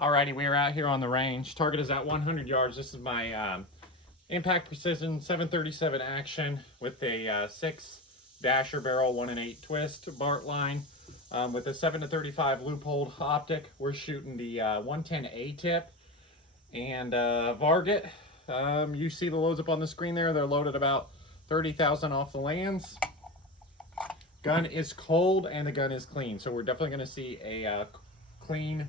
Alrighty, we are out here on the range. Target is at 100 yards. This is my Impact Precision 737 action with a 6 dasher barrel, 1 8 twist Bart line with a 7 to 35 loophole optic. We're shooting the 110A tip and Varget. You see the loads up on the screen there. They're loaded about 30,000 off the lands. Gun is cold and the gun is clean, so we're definitely going to see a clean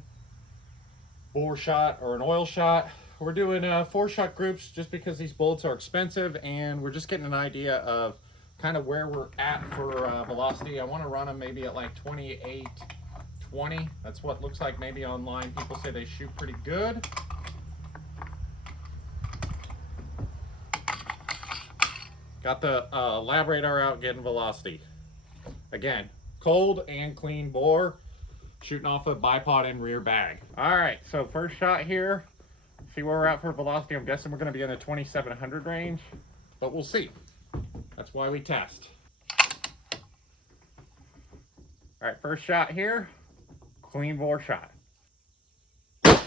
bore shot or an oil shot. We're doing 4-shot groups just because these bullets are expensive, and we're just getting an idea of kind of where we're at for velocity. I want to run them maybe at like 28, 20. That's what it looks like maybe online. People say they shoot pretty good. Got the lab radar out, getting velocity. Again, cold and clean bore, shooting off a bipod and rear bag. All right, so first shot here. See where we're at for velocity. I'm guessing we're going to be in the 2700 range, but we'll see. That's why we test. All right, first shot here. Clean bore shot. Yep,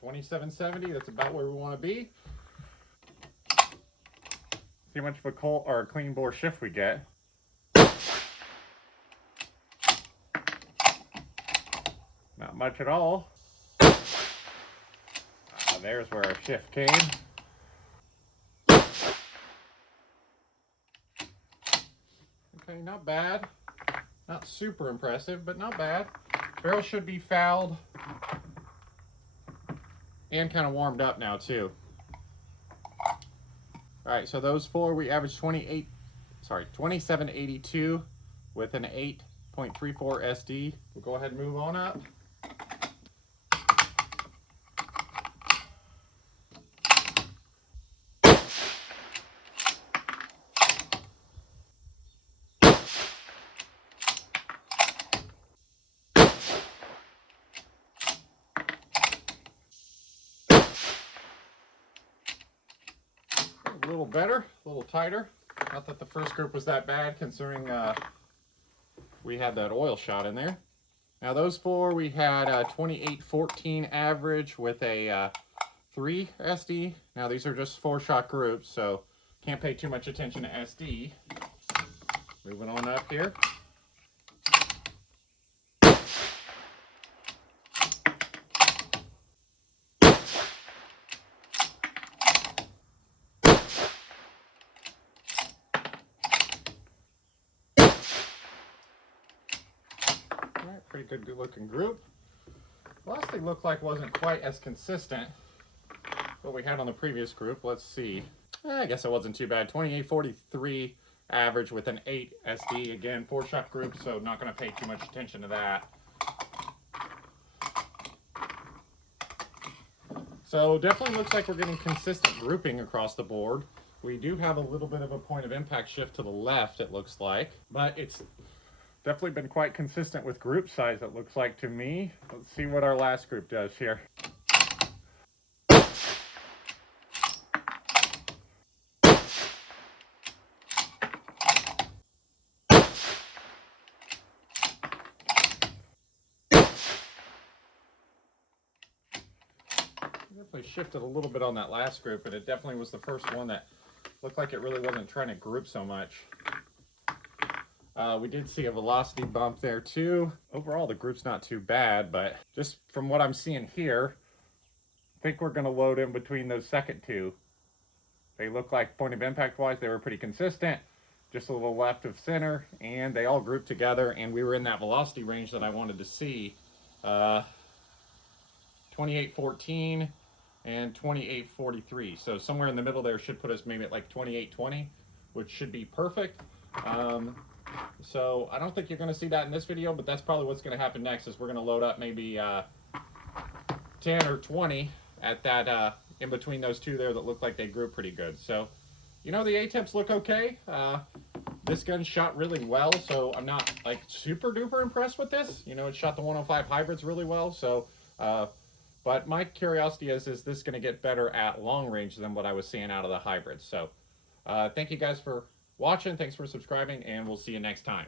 2770. That's about where we want to be. See how much of a cold or a clean bore shift we get. Not much at all. There's where our shift came. Okay, not bad. Not super impressive, but not bad. Barrel should be fouled and kind of warmed up now too. All right, so those four, we averaged 2782 with an 8.34 SD. We'll go ahead and move on up. A little better, a little tighter. Not that the first group was that bad considering we had that oil shot in there. Now those four, we had 2814 average with a 3 SD. Now these are just 4-shot groups, so can't pay too much attention to SD. Moving on up here. Pretty good looking group. Last thing looked like wasn't quite as consistent what we had on the previous group. Let's see. I guess it wasn't too bad. 2843 average with an 8 SD. Again, 4-shot group, so not going to pay too much attention to that. So definitely looks like we're getting consistent grouping across the board. We do have a little bit of a point of impact shift to the left, it looks like, but it's definitely been quite consistent with group size, it looks like to me. Let's see what our last group does here. Definitely shifted a little bit on that last group, but it definitely was the first one that looked like it really wasn't trying to group so much. We did see a velocity bump there too. Overall, the group's not too bad, but just from what I'm seeing here, I think we're going to load in between those second two. They look like point of impact wise, they were pretty consistent, just a little left of center, and they all grouped together, and we were in that velocity range that I wanted to see. 2814 and 2843. So somewhere in the middle there should put us maybe at like 2820, which should be perfect. So I don't think you're going to see that in this video, but that's probably what's going to happen next is we're going to load up maybe 10 or 20 at that in between those two there that look like they grew pretty good. So, you know, the A-tips look okay. This gun shot really well, so I'm not like super duper impressed with this. You know, it shot the 105 hybrids really well. So, but my curiosity is this going to get better at long range than what I was seeing out of the hybrids? So thank you guys for watching. Thanks for subscribing, and we'll see you next time.